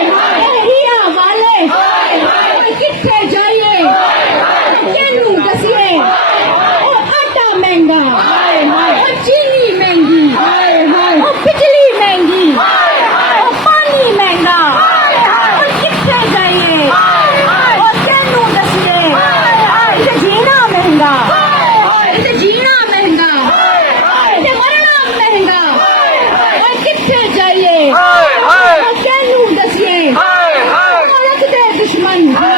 हिया वाले किथे जाइए केनू दसिए ओ आटा महंगा ओ चीनी महंगी ओ बिजली महंगी ओ पानी महंगा ओ किथे जाइए ओ केनू दसिए इसे जीना महंगा इसे जीना महंगा इसे मरना महंगा और किथे जाइए केनू दसिए औरत दे दुश्मन